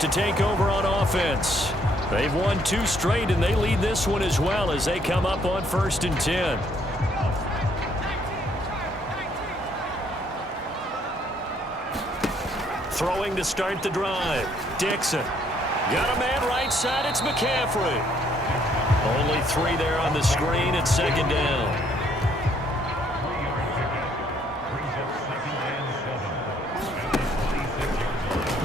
to take over on offense. They've won 2 straight, and they lead this one as well as they come up on 1st and 10. Throwing to start the drive. Dixon. Got a man right side. It's McCaffrey. Only 3 there on the screen. It's 2nd down.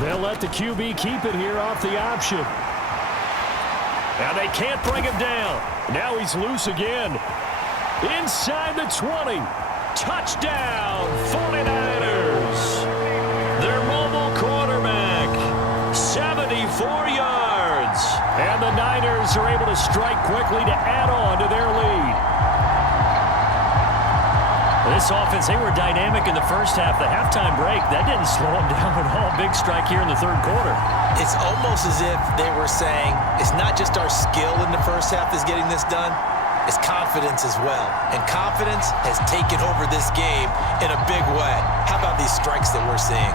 They'll let the QB keep it here off the option. Now they can't bring him down. Now he's loose again. Inside the 20. Touchdown, 49ers. Their mobile quarterback, 74 yards. And the Niners are able to strike quickly to add on to their lead. This offense, they were dynamic in the first half. The halftime break, that didn't slow them down at all. Big strike here in the 3rd quarter. It's almost as if they were saying, it's not just our skill in the first half that's getting this done, it's confidence as well. And confidence has taken over this game in a big way. How about these strikes that we're seeing?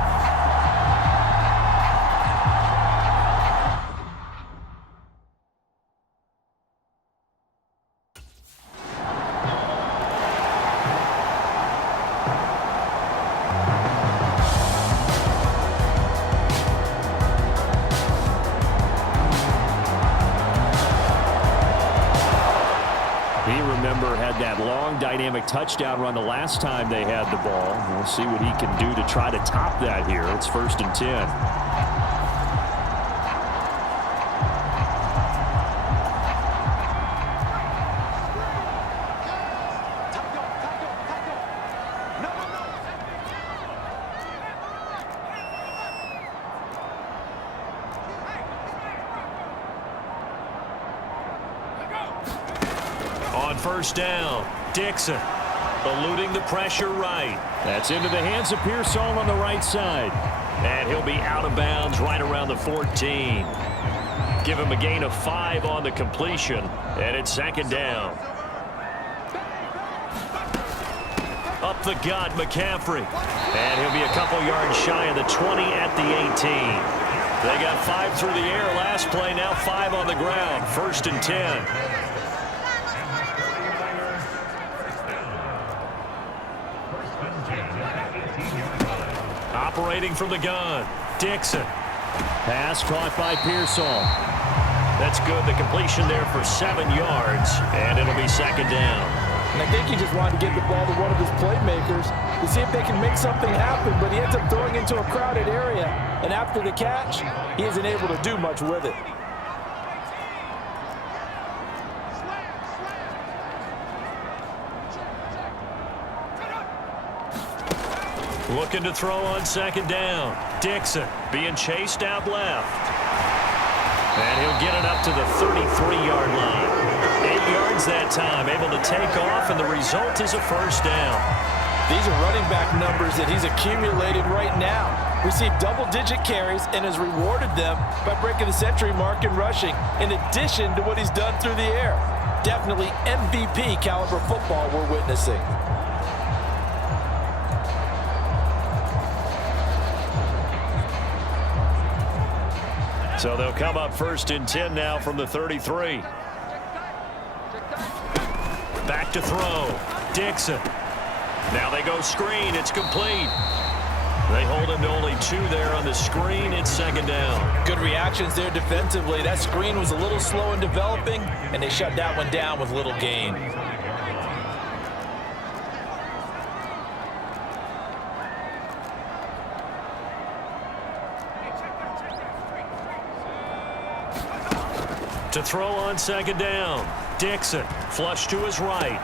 That long dynamic touchdown run the last time they had the ball. We'll see what he can do to try to top that here. It's 1st and 10. On 1st down, Dixon eluding the pressure right. That's into the hands of Pearsall on the right side. And he'll be out of bounds right around the 14. Give him a gain of 5 on the completion. And it's 2nd down. Up the gut, McCaffrey. And he'll be a couple yards shy of the 20 at the 18. They got 5 through the air last play, now 5 on the ground. 1st and 10. Operating from the gun, Dixon. Pass caught by Pearsall. That's good. The completion there for 7 yards, and it'll be 2nd down. And I think he just wanted to get the ball to one of his playmakers to see if they can make something happen, but he ends up throwing into a crowded area. And after the catch, he isn't able to do much with it. Looking to throw on 2nd down. Dixon being chased out left. And he'll get it up to the 33-yard line. 8 yards that time, able to take off, and the result is a 1st down. These are running back numbers that he's accumulated right now. Received double-digit carries and has rewarded them by breaking the century mark in rushing, in addition to what he's done through the air. Definitely MVP caliber football we're witnessing. So they'll come up 1st and 10 now from the 33. Back to throw. Dixon. Now they go screen. It's complete. They hold him to only 2 there on the screen. It's 2nd down. Good reactions there defensively. That screen was a little slow in developing, and they shut that one down with little gain. To throw on 2nd down. Dixon, flush to his right.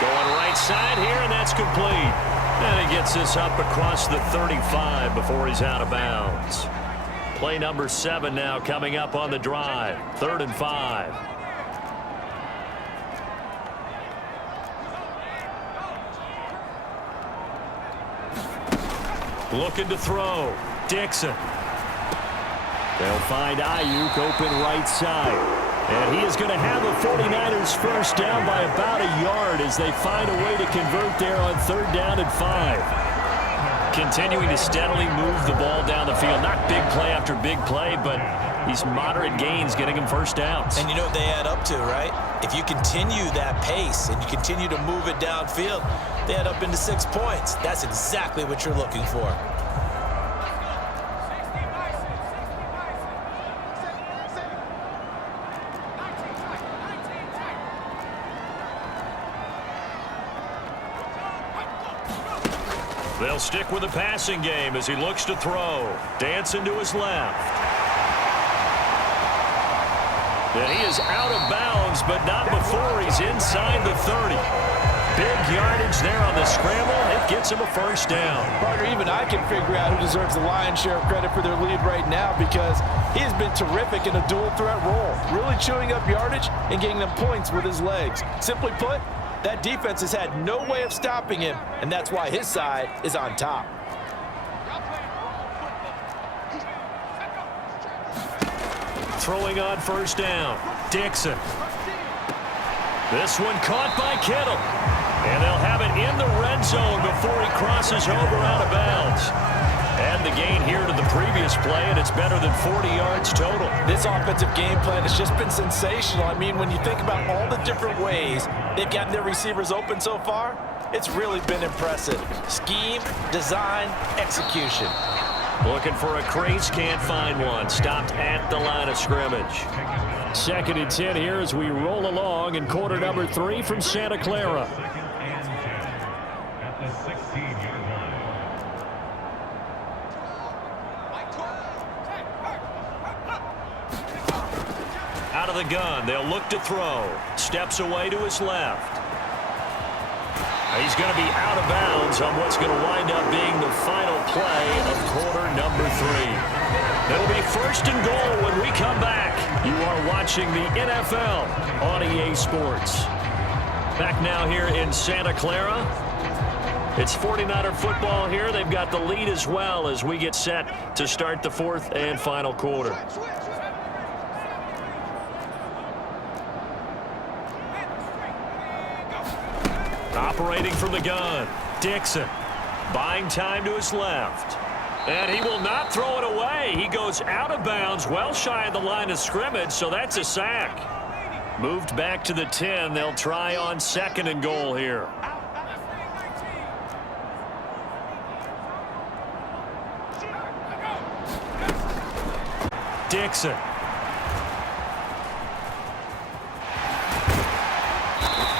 Going right side here, and that's complete. And he gets this up across the 35 before he's out of bounds. Play number 7 now coming up on the drive. 3rd and 5. Looking to throw. Dixon. They'll find Ayuk open right side. And he is going to have the 49ers first down by about a yard as they find a way to convert there on 3rd down and 5. continuing to steadily move the ball down the field. Not big play after big play, but these moderate gains getting him first downs. And you know what they add up to, right? If you continue that pace and you continue to move it downfield, they add up into 6 points. That's exactly what you're looking for. They'll stick with the passing game as he looks to throw. Dancing to his left. And he is out of bounds, but not before he's inside the 30. Big yardage there on the scramble. It gets him a first down. Partner, even I can figure out who deserves the lion's share of credit for their lead right now, because he has been terrific in a dual threat role, really chewing up yardage and getting them points with his legs. Simply put, that defense has had no way of stopping him, and that's why his side is on top. Throwing on first down, Dixon. This one caught by Kittle. And they'll have it in the red zone before he crosses over out of bounds. And the gain here to the previous play, and it's better than 40 yards total. This offensive game plan has just been sensational. I mean, when you think about all the different ways they've gotten their receivers open so far, it's really been impressive. Scheme, design, execution. Looking for a crease, can't find one. Stopped at the line of scrimmage. 2nd and 10 here as we roll along in quarter number 3 from Santa Clara. Out of the gun, they'll look to throw. Steps away to his left. He's going to be out of bounds on what's going to wind up being the final play of quarter number 3. It'll be 1st and goal when we come back. You are watching the NFL on EA Sports. Back now here in Santa Clara. It's 49er football here. They've got the lead as well as we get set to start the 4th and final quarter. Operating from the gun, Dixon. Buying time to his left. And he will not throw it away. He goes out of bounds, well shy of the line of scrimmage, so that's a sack. Moved back to the 10. They'll try on 2nd and goal here. Dixon.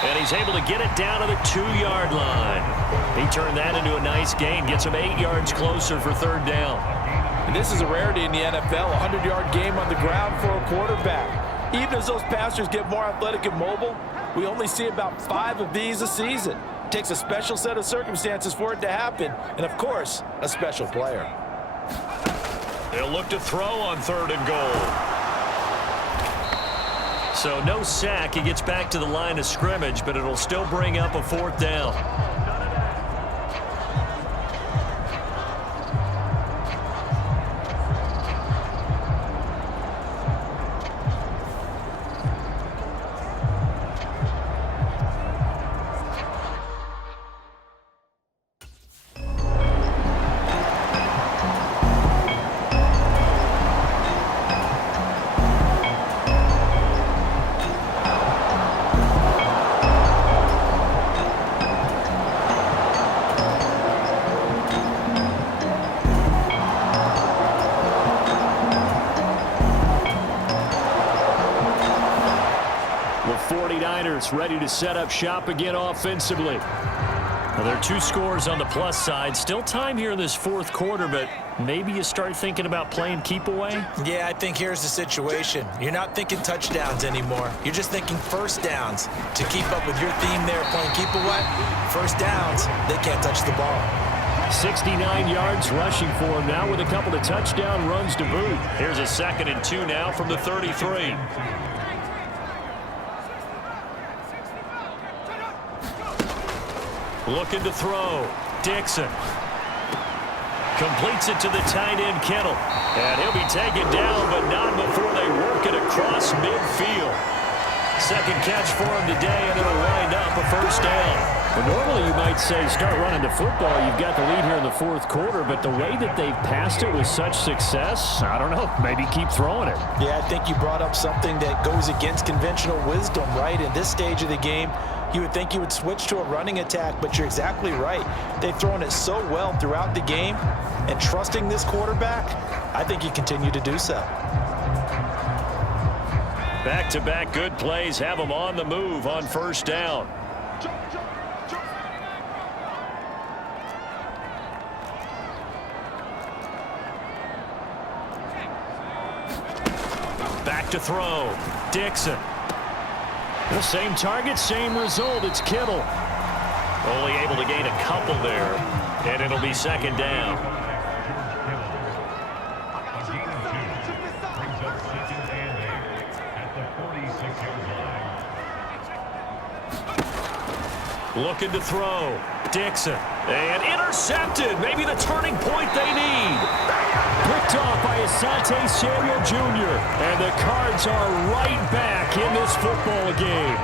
And he's able to get it down to the 2-yard line. He turned that into a nice gain. Gets him 8 yards closer for 3rd down. And this is a rarity in the NFL, a 100-yard game on the ground for a quarterback. Even as those passers get more athletic and mobile, we only see about 5 of these a season. It takes a special set of circumstances for it to happen, and of course, a special player. They'll look to throw on 3rd and goal. So no sack. He gets back to the line of scrimmage, but it'll still bring up a 4th down. Ready to set up shop again offensively. Well, there are 2 scores on the plus side. Still time here in this 4th quarter, but maybe you start thinking about playing keep away? Yeah, I think here's the situation. You're not thinking touchdowns anymore. You're just thinking 1st downs. To keep up with your theme there, playing keep away, 1st downs, they can't touch the ball. 69 yards rushing for him now with a couple of touchdown runs to boot. Here's a 2nd and 2 now from the 33. Looking to throw. Dixon. Completes it to the tight end, Kittle. And he'll be taken down, but not before they work it across midfield. 2nd catch for him today, and it'll wind up a 1st down. Well, normally you might say start running the football. You've got the lead here in the fourth quarter, but the way that they've passed it with such success, I don't know, maybe keep throwing it. Yeah, I think you brought up something that goes against conventional wisdom, right? In this stage of the game, you would think you would switch to a running attack, but you're exactly right. They've thrown it so well throughout the game, and trusting this quarterback, I think you continue to do so. Back-to-back good plays have them on the move on first down. Back to throw. Dixon. The same target, same result. It's Kittle. Only able to gain a couple there, and it'll be second down. Looking to throw. Dixon. And intercepted. Maybe the turning point they need. Picked off by Asante Samuel Jr. And the Cards are right back in this football game.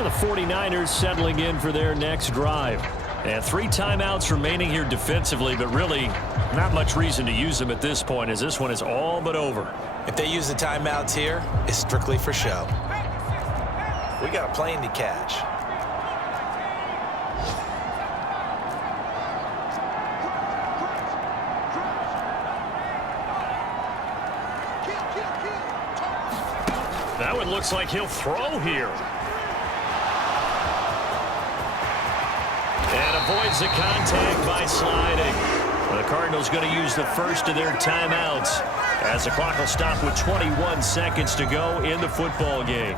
The 49ers settling in for their next drive. And 3 timeouts remaining here defensively, but really not much reason to use them at this point, as this one is all but over. If they use the timeouts here, it's strictly for show. We got a plane to catch. That one looks like he'll throw here. And avoids the contact by sliding. The Cardinals going to use the first of their timeouts as the clock will stop with 21 seconds to go in the football game.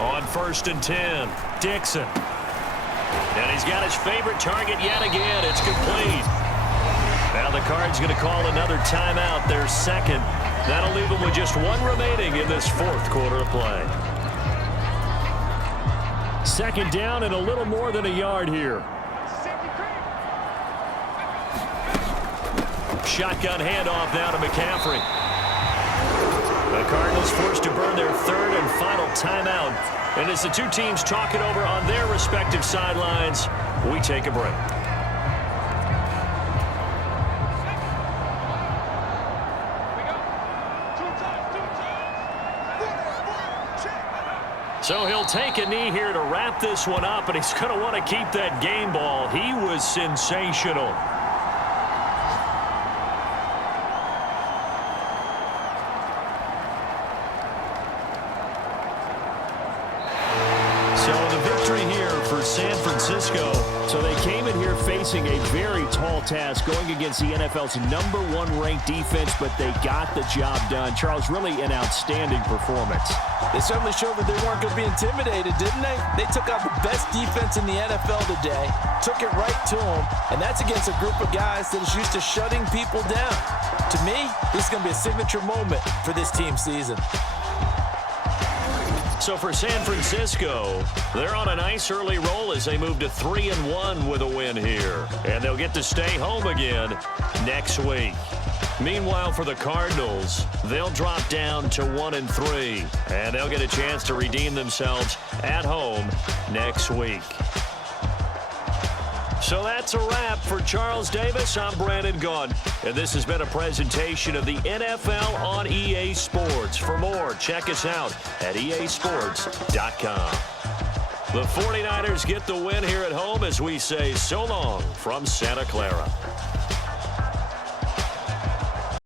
On 1st and 10, Dixon. And he's got his favorite target yet again. It's complete. Now the Cards going to call another timeout, their second. That'll leave them with just 1 remaining in this fourth quarter of play. Second down and a little more than a yard here. Shotgun handoff now to McCaffrey. The Cardinals forced to burn their 3rd and final timeout. And as the two teams talk it over on their respective sidelines, we take a break. So he'll take a knee here to wrap this one up, and he's going to want to keep that game ball. He was sensational. So the victory here for San Francisco. So they came in here facing a very tall task going against the NFL's #1 ranked defense, but they got the job done. Charles, really an outstanding performance. They certainly showed that they weren't going to be intimidated, didn't they? They took out the best defense in the NFL today, took it right to them, and that's against a group of guys that is used to shutting people down. To me, this is going to be a signature moment for this team season. So for San Francisco, they're on a nice early roll as they move to 3-1 with a win here. And they'll get to stay home again next week. Meanwhile, for the Cardinals, they'll drop down to 1-3. And they'll get a chance to redeem themselves at home next week. So that's a wrap for Charles Davis. I'm Brandon Gaudin, and this has been a presentation of the NFL on EA Sports. For more, check us out at easports.com. The 49ers get the win here at home as we say so long from Santa Clara.